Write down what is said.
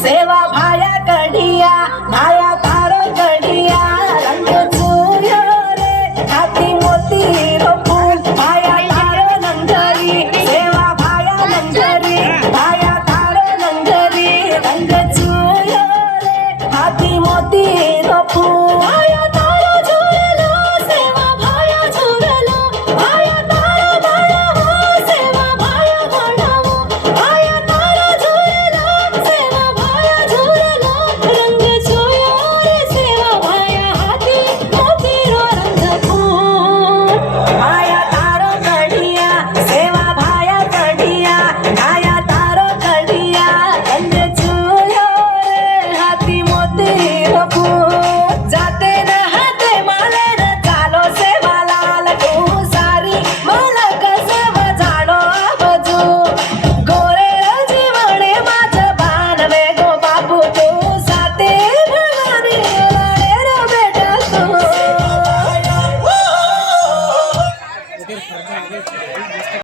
せ世話